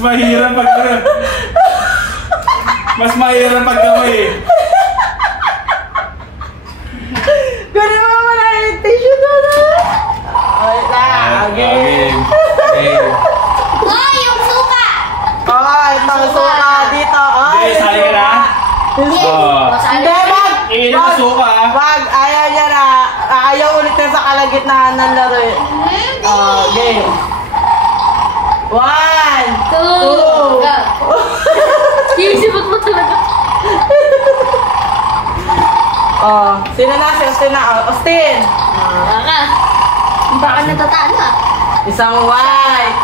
mahirap pag mas mahirap pag kamay eh. Gano'n mga wala yung tissue doon ah. Okay na, okay. Oh, yung suka! Oh, ito suka dito. Hindi, sali ka na? Hindi, wag! Iinom na suka ah. Wag, ayaw niya na. Ayaw ulit na sa kalagitnaan ng laro eh. Okay. 1, 2. Sinisipot mo talaga. Oh, sino na? Si Austin na. Austin! Baka. Baka natatalo ah. Isang white.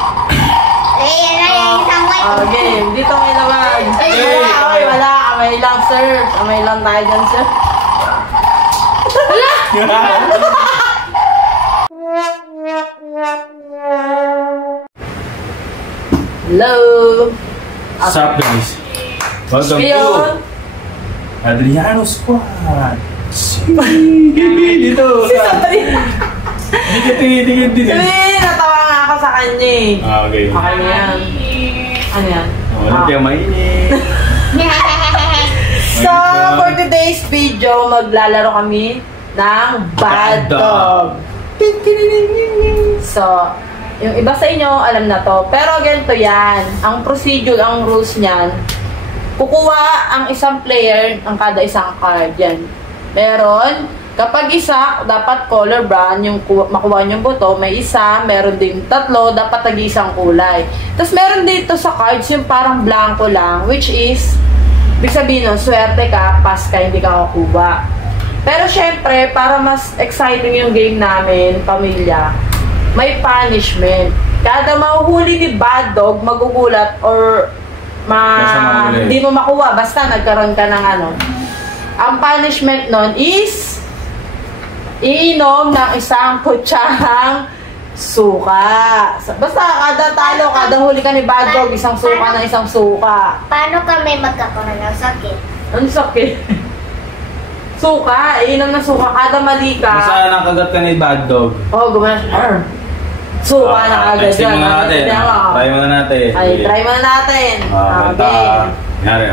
Eh, yan na yung isang white. Okay, dito may naman. Ay, wala. Kamay lang, sir. Kamay lang tayo dyan, sir. Hello. What's up guys? Welcome to Adriano Squad. Dito. Dikit din. Natawa nga ako sa kanya eh. Okay. Okay na yan. Ano yan? Walang kaya mainit. So, for today's video, maglalaro kami ng Bad Dog. So, yung iba sa inyo, alam na to. Pero ganito yan. Ang procedure, ang rules niyan, kukuha ang isang player ng kada isang card. Yan. Meron, kapag isa, dapat color brand, yung makuha niyong boto. May isa, meron din tatlo, dapat tag-isang kulay. Tapos meron dito sa cards yung parang blanco lang, which is, ibig sabihin nun, swerte ka, pass ka, hindi ka kukuha. Pero syempre, para mas exciting yung game namin, pamilya, may punishment. Kada mahuhuli ni Bad Dog, magugulat or hindi mo makuha. Basta nagkaroon ka ng ano. Ang punishment nun is iinom ng isang kutsarang suka. Basta kada talo, kada huli ka ni Bad Dog, isang suka ng isang suka. Paano kami magkakaroon ng sakit? Ano sakit? Suka, iinom ng suka. Kada mali ka. Basta nakagat ka ni Bad Dog. Oh, gumana. Suka na agad. Testing muna natin. Try muna natin. Ay, try muna natin. Okay. Yari,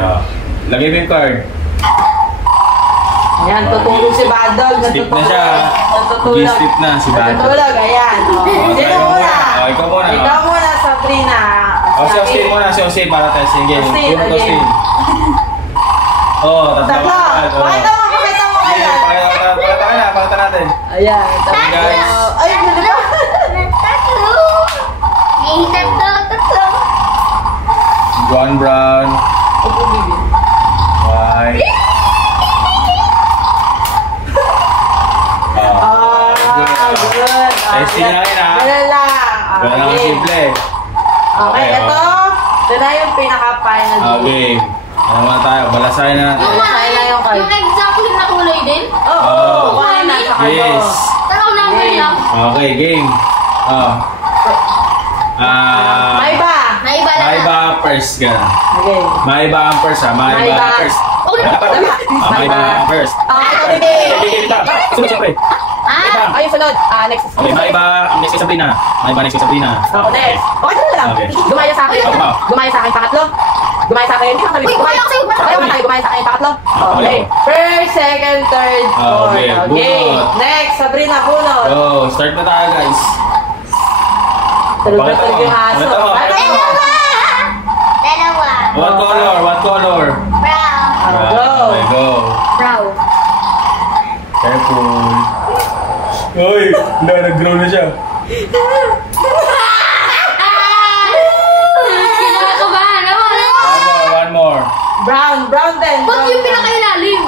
lagay mo yung card. Ayan, tutulog si Bad Dog. Skip na siya. Natutulog. Skip na si Bad Dog. Natutulog, ayan. Sino muna? Ikaw muna. Ikaw muna, Sabrina. Si Austin muna, si Austin para testing game. Austin, again. Tatlo. Pakita mo ayan. Pakita natin. Ayan. Guys. Ay, diba? Tatlo. One brown. White. Good. Testing na rin ha. Ganun lang. Ganun lang simple. Okay, ito. Ito na yung pinaka-final. Okay. Ano naman tayo? Balasahin na natin. Yung exactly na kulay din? Oo. Kuhanin na sa kayo. Yes. Taraw number lang. Okay, game. May iba first ka. Okay. May iba ang first ha. May iba ang first. May iba ang first. Siyempre. Ay, sunod. Next. Okay, may iba ang next kay Sabrina. May iba next kay Sabrina. Next. Okay, ito na lang. Gumaya sa akin. Gumaya sa akin pangatlo. Gumaya sa akin. Hindi ka sabi. Gumaya sa akin pangatlo. Okay. First, second, third, fourth. Okay. Next, Sabrina, bunot. Go, start na tayo guys. Tulog yung aso. Dalawa. What color? Brown. Okay, go. Brown. Careful. Uy, nag-grow na siya. Kinakabahan naman. One more. Brown din. Ba't yung pinakailalim?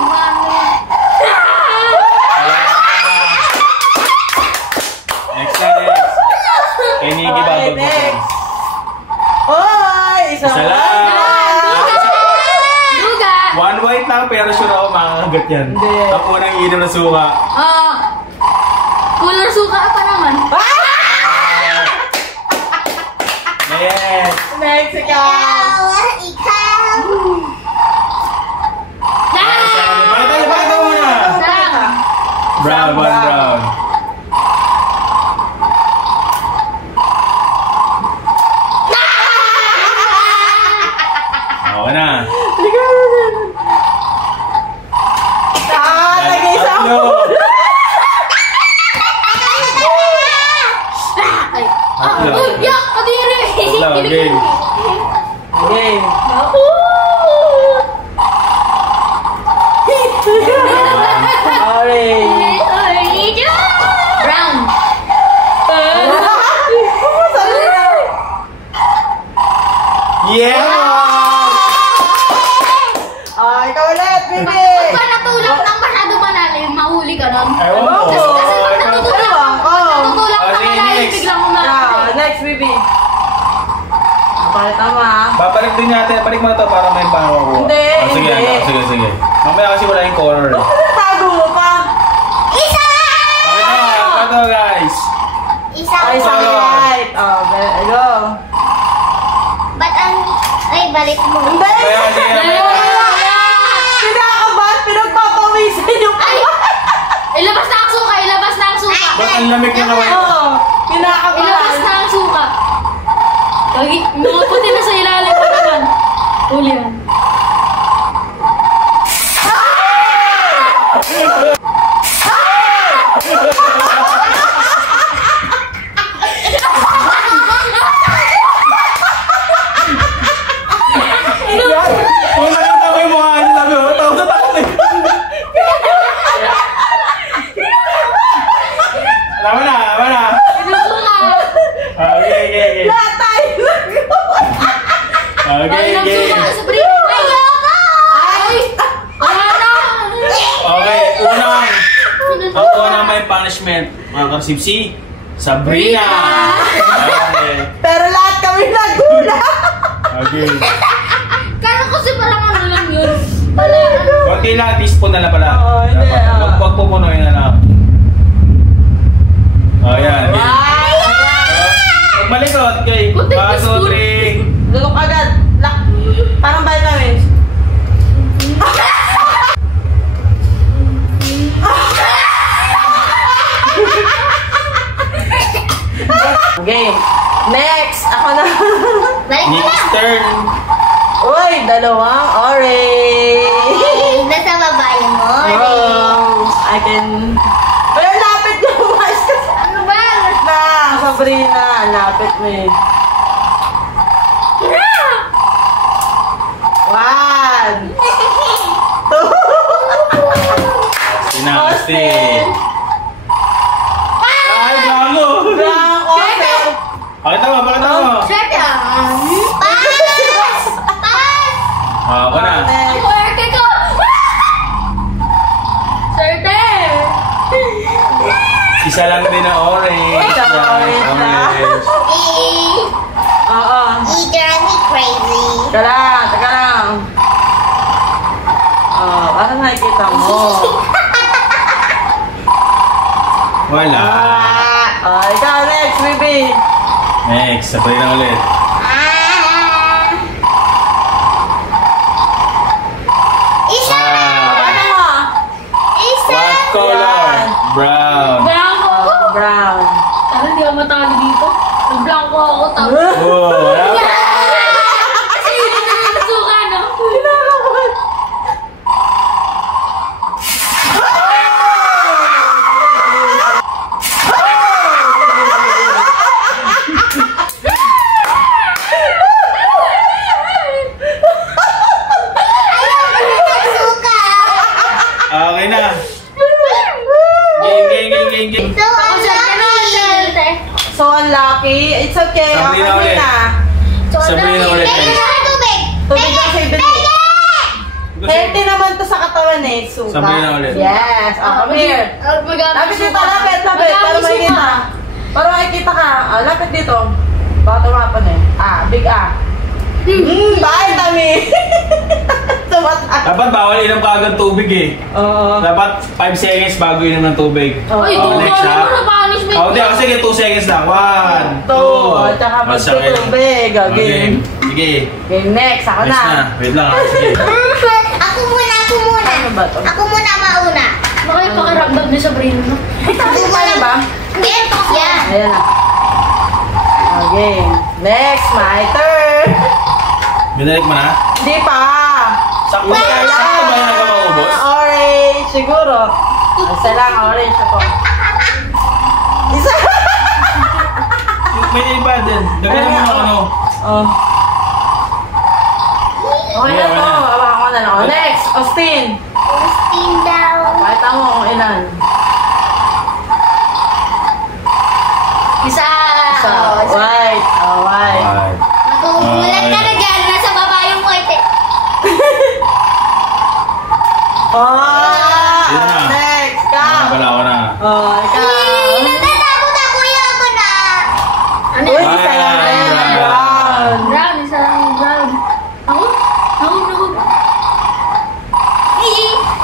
Next. Kinigi babag mo. Next. Oy, isa lang. Duga. One white lang pero sure ako makakagat yan. Hindi. Ang unang inom na suka. Color suka pa naman. Yes. Mexican. Ikaw. Pakita muna. Brown, one brown. Tatlo. Ay. Tatlo. Uy, yak! Kadiri! Tatlo, game. Game. Orange. Brown. Yeah! Ikaw ulit, Bibi. Pag ba natulak ng masyado malalim, mahuli ka nun? Ewan ko. Kasi pag natutulak, natutulak Oh, ng sige, malalim, next. biglang Ah, umakit. next, Bibi. Pakita mo, ha? Babalik din natin. Balik mo na to para may pangakuha. Hindi, Sige, hindi. sige. Mamaya kasi wala yung color. Bakit natago mo pa? Pakita mo, guys. Ay, isang light. Oh, go. Balik mo. Hindi. Kaya kasi Kinakabahan, pinagpapawisin yung Ay! Ilabas na ang suka! Ilabas na ang suka! ba't ang lamig na naman? Oo, kinakabahan. Ilabas na ang suka! Mga puti na sa ilalim pa naman. Huli yan. Kung nakita mo yung mukha niya, sabi mo, takot na takot eh. Tama na. Sinusuka! Okay. Lahat tayo Ay, Okay. nagsuka sa brin! Ay, yoko! Ay! Wala na! Okay, ang unang may punishment, mga karsipsi, Sabrina. Okay. Pero lahat kami nagulat. Okay. Kala ko si parang ano lang yun. Wala. Konti lang, teaspoon na lang pala. Oo, hindi, ah. Huwag pupunuin na lang. Oh, yan. Malikot, kay Kunting teaspoon. Pasutring. Lulok agad. Parang vitamins. Okay. Next. Ako na. Next turn. Uy, dalawang orange. Nasa babae mo. Oh, I can... Pero lapit yung mas kasi. Ano ba? Na, Sabrina. Lapit mo eh. One. Two. Sinasti. Ay, gago. Brown open. Pakita mo. Swerte ah. Pass! Pass! Ako na. Next. Swerte ko! Swerte! Isa lang din na orange. Isang orange na. Oo. You drive me crazy. Teka lang. Oh, parang nakikita mo. Wala. Oh, ikaw next, baby. Next, sabay na ulit. Isa! Ano mo? Isa! What color? Brown. Blanco ako. Brown. Tara, hindi ako matalo dito. Nag-blanco ako. Oh, wala pa. Kasi yun na nasuka, no? Okay na. Game. Ako swerte na, swerte. So unlucky. It's okay. Sabrina Okay ulit. na. Sabrina ulit. Tubig! Tubig lang sa ibig. Healthy naman to sa katawan eh. Suka. Sabrina ulit. Yes. Oh, come here. Lapit dito. Lapit. Para makikita. Para makikita ka. Lapit dito. Baka tumapan eh. Big bye, Tami. Tumatak. Dapat bawal inom ka agad tubig eh. Oo. Dapat 5 seconds bago inom ng tubig. Oo. Uy, Oh, tumawa next, naman ha? na punishment. Oh, sige, 2 seconds lang. 1, 2. At saka magtutubig. Okay. Sige. Okay, next. Ako Next na. na. Wait lang ha. Sige. Ako muna. Ano ba to? Ako muna mauna. Baka yung pakiramdam ni Sabrina, no? Tapos pa na ba? Hindi, ito kasi yan. Ayan na. Okay. Next, my turn. Binalik mo na? Hindi pa. Sakto ba yung nagkakaubos? Orange, siguro. Isa lang, orange ako. Isa! May iba din. Dagdagan mo ng ano. Oh. Okay na to. Abakan ko na lang. Oh, next, Austin. Austin daw. Pakita mo kung ilan. Isa. Isa. White. Oh, white. Alright. Magugulat ka na dyan. Nasa baba yung white eh. Oh! Yun na. Next, ka. Wala ko na. Oh, ikaw. Natatakot ako yung ako na. Ano Uy, yan? isa lang na yan. Brown. Brown. Brown, isa lang brown. Ako? Ako.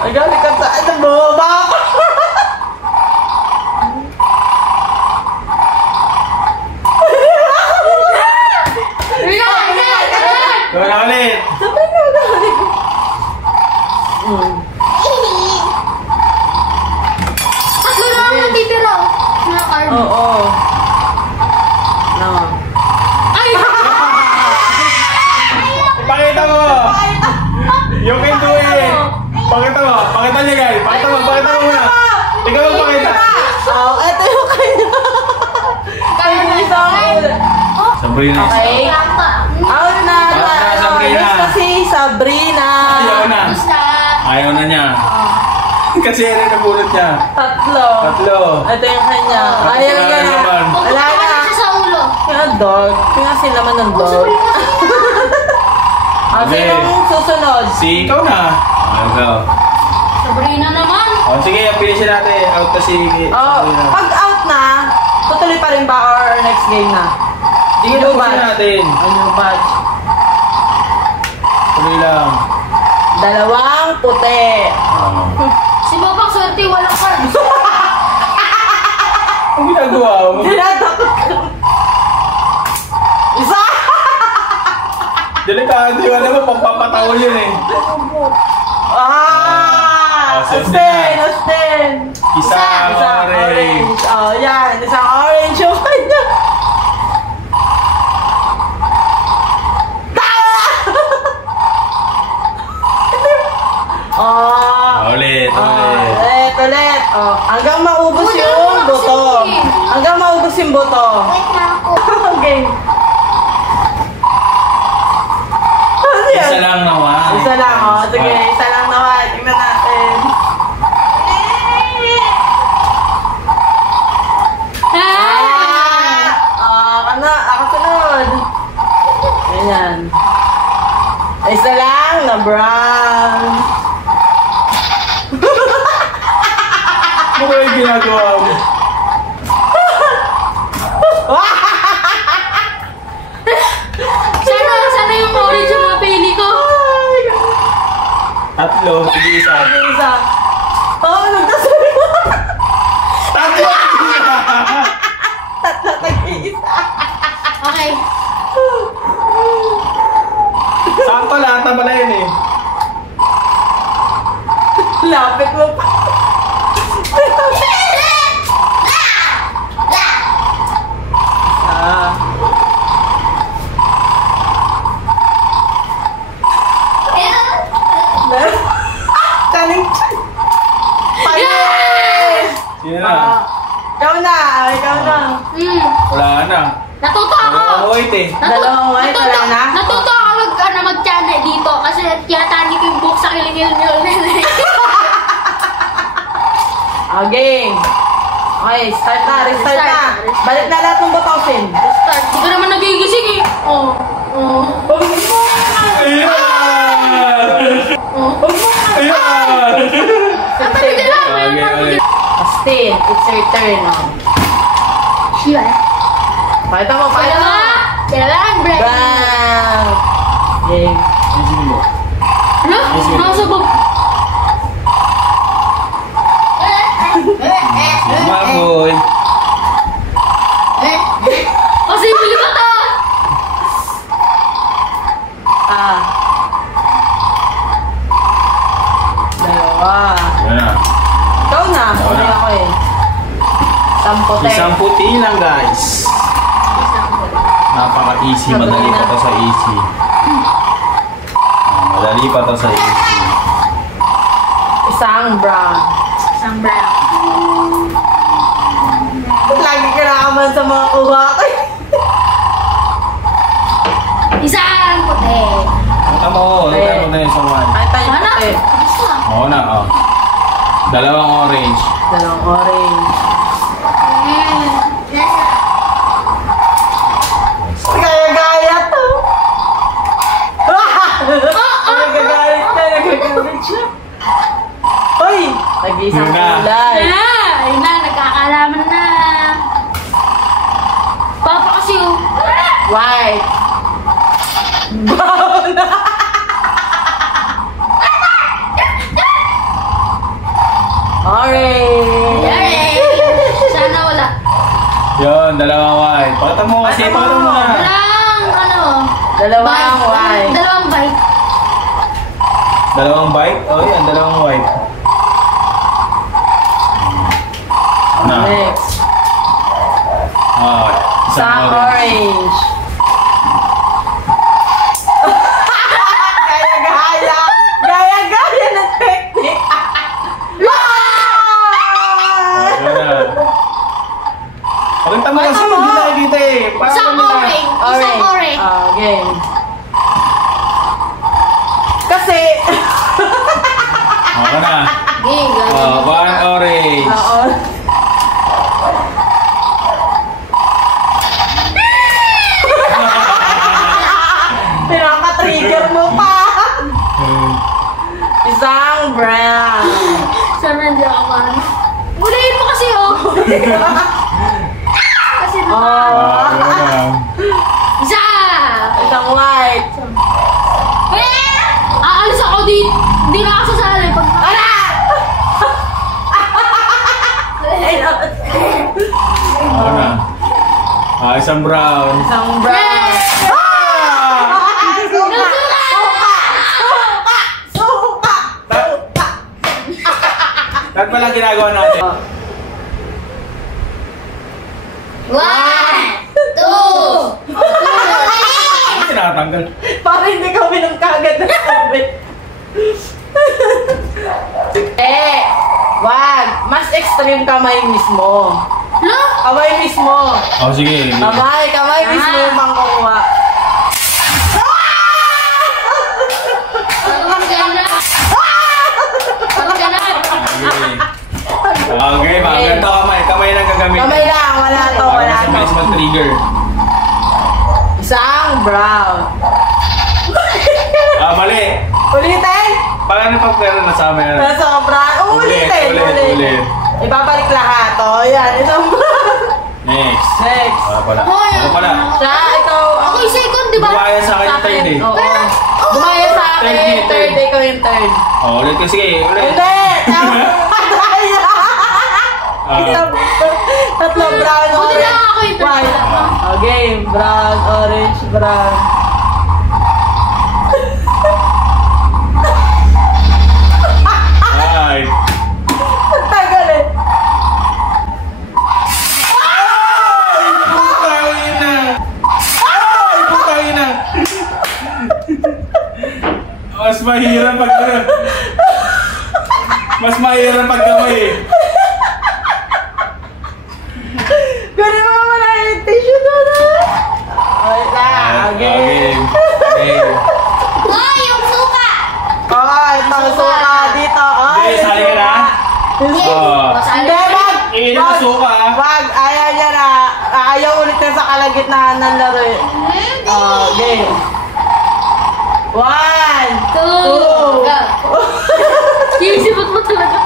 Ay, galing ka sa ano mo? Baka. Wala ulit. Sabay na, galing. Tatlo na ako natitira. Mga card. Oo. No. Ay! Pakita mo. You can do it. Pakita mo. Pakita niya guys. Pakita mo muna. Ikaw ang pakita. Oh, eto yung kanya. Kaya na isang Sabrina. Okay. Out na. Sabrina. Next kasi Sabrina. Ayaw na. Basta. Ayaw na niya. Kasi yan ang nabulot niya. Tatlo. Tatlo. Ito yung kanya. At Ayaw wala na. naman. Wala na. Siya sa ulo. Kaya dog. Pingasin naman ng dog. Okay. Sinong susunod? Si ikaw na. Ikaw. Sabrina naman. Oh, sige, finish natin. Out na si Oh, Sabrina. pag out na, tutuloy pa rin ba or next game na? Tingnan mo natin. Ano batch? Tuloy lang. Dalawang puti. Si Babak swerte, walang card. Ang ginagawa mo? Dinatakot ka. Isa! Delikado yun. Alam mo, pagpapatawa yun eh. Oh, so Austin! Austin! Isang orange. Oh, yan. Isang orange yung kanya. Oh. Ulit. Ulit. Oh, hanggang maubos yung buto. Hanggang maubos yung buto. Wait na ako. Okay. Ano yan? Isa lang naman. Isa lang, oh. Sige, isa lang naman. Tingnan natin. Ako sunod. Ayan. Isa lang na brown. Ano ba yung ginagawa mo? Sana yung orange yung mapili ko. Tatlo. Sige, isa. Isa. Oh, nagkasabi mo. Tatlo! Tatlo nag-iisa. Okay. Sakto lahat na pala yun eh. Lapit mo pa. Ah. Kaning. Sino na? Ikaw na. Ikaw na. Wala na. Natuto ako. Wala wait eh. Dalawang white, wala na? Natuto ako mag-channel dito kasi tiyatani ko yung book sa kilingil nyo. Okay. Okay, start na. Restart na. Restart. Balik na lahat ng botosin. Start. Hindi ko naman nagigising eh. Oh. Ayan! Ayan! Kapatid nila. Okay. Austin, it's your turn. Oh. Siya. Pakita mo, pakita mo. Kailangan break. Bang! Okay. Isipin mo. Ano? Masabog. Maboy. Kasi bili ba to? Dalawa. Yan na. Ikaw na. Huli ako eh. Sampote. Isang puti lang guys. Napaka-easy. Madali pa to sa easy. Madali pa to sa easy. Isang brown. Isang brown. Lagi ka nakaman sa mga kuha ko. Isang puti. Tama mo na yung sa one. Ay, tayo Ano? puti. Isa. Oo na, oh. Dalawang orange. Dalawang orange. Gaya-gaya to. Nagagalit na, nagagalit siya. Hoy! Nag-iisang Yun na. kulay. Ayun na, nagkakalaman na. Papa kasi yung... White. Brown. Orange. Sana wala. Yun, dalawang white. Pakita mo kasi, pakita mo nga. Walang ano. Dalawang white. Dalawang bite. Dalawang bite? Oh, yan, dalawang white. Na. Next. Oh, isang Isang orange. orange. Gaya-gaya. Gaya-gaya ng technique. Oh, yun na. Pakita mo kasi, hindi nakikita eh. Paano Isang nila? orange. Isang orange. Okay. Kasi, Oo na. Oh, one orange. oo. Pinaka-trigger mo pa. Isang brown. Sana hindi ako man. Mulayin mo kasi oh. Kasi Oh. Yun na. Isa! Isang white. Aalis ako dito. Hindi na ako sasali. Pag... Ala! Oo na. Ah, isang brown. Isang brown. Suka! Lahat pala ginagawa natin. One, two, Ano tinatanggal? Para hindi kami nang kagad na sabi. Wag! Mas extreme kamay mismo. Kamay mismo. Oh, sige. Kamay mismo yung pangkuha. Parang gana. Parang gana. Okay, maganda kamay. Kamay lang gagamitin. Kamay lang, wala to, wala Kasi may to. small trigger. Isang brown. Ah, mali. Ulitin! Paano pag meron na sa amin? Nasa brown. Ulitin! Ulit. Ibabalik lahat. O, yan. Isang brown. Next. Next. Ah, pala. Ako pala. Siya, ikaw. Ako yung second, di ba? Gumaya sa akin yung third eh. Oo. Gumaya sa akin Third, yung third. Ikaw yung third. Oh, ulit ko. Sige, ulit. Hindi! Isang tatlo brown, Buti orange, lang ako yung third. white. Okay, brown, orange, brown. Ay. Tagal eh. Putangin na. Ay, putangin na. Mas mahirap pag ano. Mas mahirap pag kamay eh. Gano'n mo wala yung tissue doon ah. Okay na, okay. Okay. oh, yung suka. Oh, ito, suka dito. Oh, Hindi, sali ka na? Oh. Hindi, wag! Ingin na suka ah. Wag, ayaw niya na. Ayaw ulit na sa kalagitnaan ng laro eh. Okay. 1, 2. Iisipot mo talaga.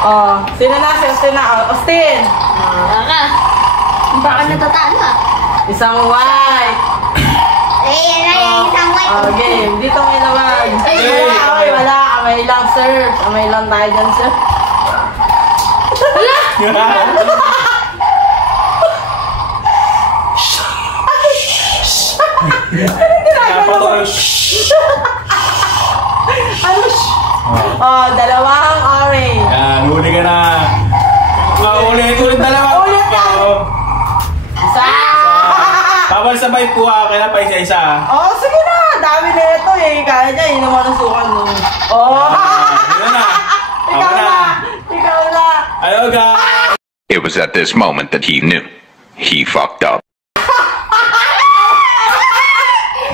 Oh, sino na? Si Austin na. Oh, Austin! Baka. Baka natatalo ah. Isang white. Ayan na yung isang white. Okay, dito may naman. Ay, Wala, wala. Kamay lang, sir. Kamay lang tayo dyan, sir. Napatuloy. Ano? Oh, dalawang orange. Yan, huli ka na. Ulit dalawa. Ulit na. Oo. Isa. Bawal sabay kuha, kaya pa isa-isa ah. Oh, sige na. Dami na ito eh. Kaya niya, yun naman ang sukan mo. Oh. Yun na. was at this moment that he knew. He fucked up.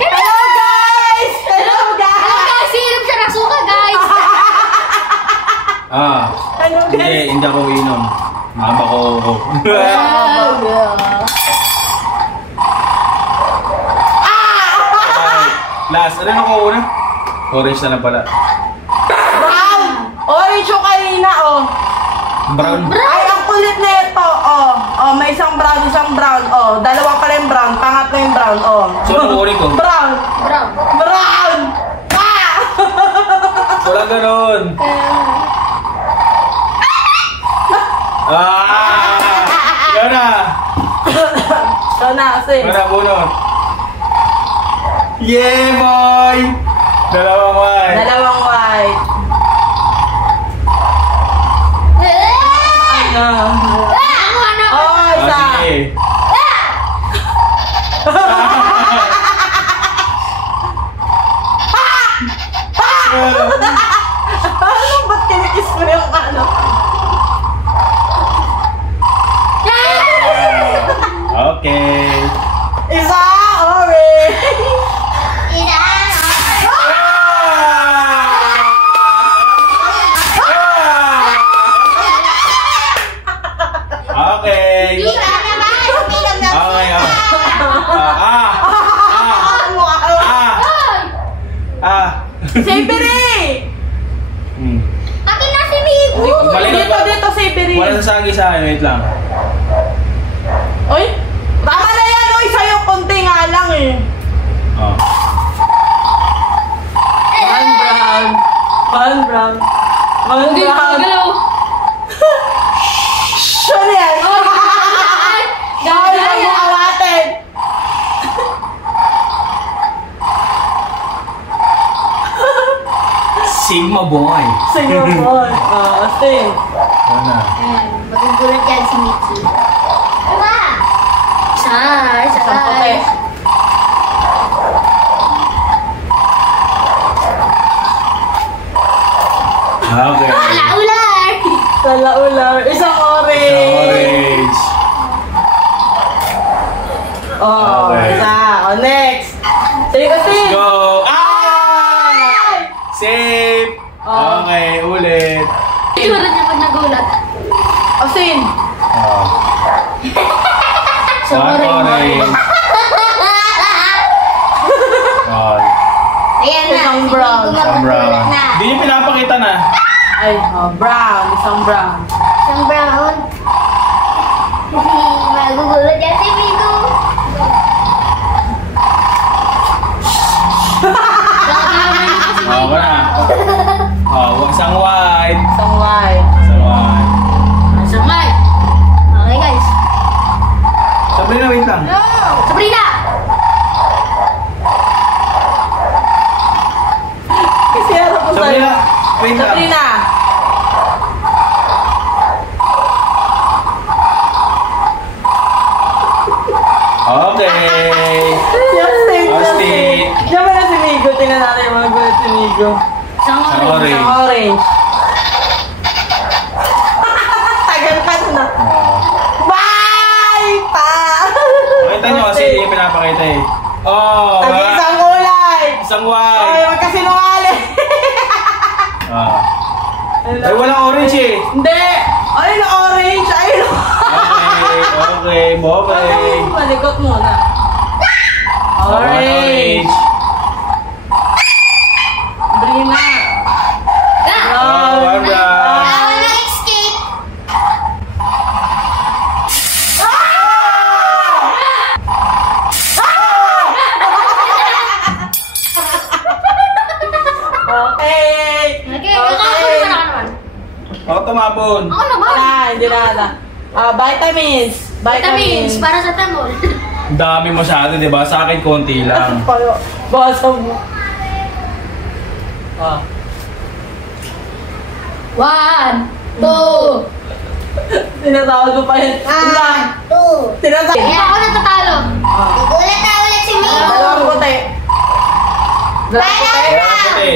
Hello guys! Hello guys! Kasi inom siya ng suka, guys. Hello guys! Hindi ako inom. Mama ko. Last, ano ako una? Orange na lang pala. Brown! Orange yung kanina, oh. Brown. Ay, ang kulit na ito, oh. Oh, may isang brown, oh. Dalawa pala yung brown, pangatlo yung brown, oh. So, ano kunin ko? Brown! Brown. Brown! Ah! Wala ganon. Yan na. So na, sis. Yan na, bunot. Yeah, boy! Dalawang white. Dalawang white. Ano? Oh, isa. Sige. Ano? Ba't kinikis mo yung ano? Okay. Isa, orange. Okay. Okay. Savory! Akin na si Migo. Dito, Savory. Wala sasagi sa akin. Wait lang. Uy, tama na yan. Uy, sa'yo, konti nga lang eh. Oh. One brown. One brown. One Hindi, brown. galaw. Sure yan. Gawin mo yung awatin. Sigma boy. Sige mo. Sing. Ano na? Magugulat yan si Mickey. Diba? Isang puti. Okay. Ular! Ular. Isang orange. Orange. Oh, Okay. isa. Oh, next. Sige kasi. Go! Safe! Oh. Okay, ulit. Itsura niya pag nagulat. Oh, sin. Oh. So, One orange. orange. Oh. Ayan na. Isang si brown. Migo Isang brown. magugulat na. Hindi niyo pinapakita na. Ay, oh, brown. Isang brown. Isang brown. Magugulat yan si Migo. Oh, wala. Oh, isang white. Isang white. Isang white. Samay. Okay guys. Sabrina, wait lang. Sabrina! Kasi harap ko sa'yo. Sabrina, wait lang. Sabrina. Okay. Justin. Justin. Diyan ba na si Migo? Tingnan natin yung mga gulat si Migo. Isang Isang orange. orange. Isang orange. Tagal ka na. Oh. Bye! Pa! Pakita nyo kasi hindi niyo pinapakita eh. Oh, Tagi wala. isang kulay. Isang Ay, white. magkasinungaling. Ah. Ay, walang orange eh. Hindi. Ayun na orange. Ayun na. Okay, okay. Malikot muna. One Orange. Brina. Oh, one brown. Bawal na escape. Okay. Okay, ako naman. Oh, tumapon. Ako naman. Wala, hindi na. Vitamins. Vitamins para sa tamol. Ang dami masyado, di ba? Sa akin, konti lang. Basa mo. Ah. 1, 2. Tinatawag ko pa yun. 1, 2. Tinatawag. Kaya ako natatalo. Nagulat na ulit si Migo. Dalawang puti. Dalawang puti. Dalawang puti.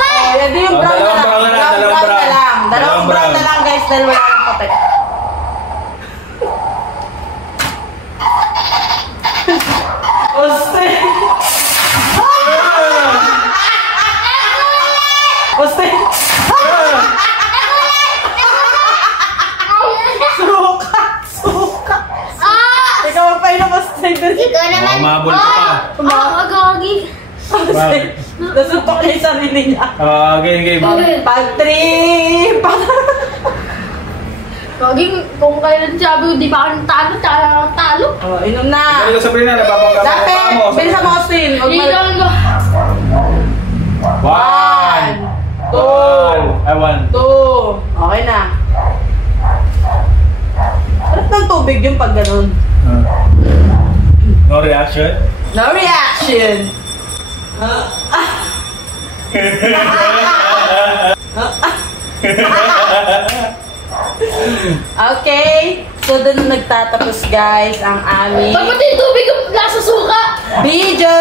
Oh, yun yung Oh, brown na dalawang lang. brown na lang, dalawang brown. Dalawang Dalawang brown brown. na lang guys, dahil wala ng puti. niya yung sarili niya. Game. Pag 3, Gaging, kung kailan sabi ko, di ba ako talo? Inom na. Dali ka sa prina, napapangka Lapit, bilisan mo, Austin. Huwag Hindi lang ko. 1. 2. 2. Okay na. Harap ng tubig yung pag ganun. No reaction? No reaction. Okay. So, doon nagtatapos guys ang aming Pagpati yung tubig yung nasa suka. video.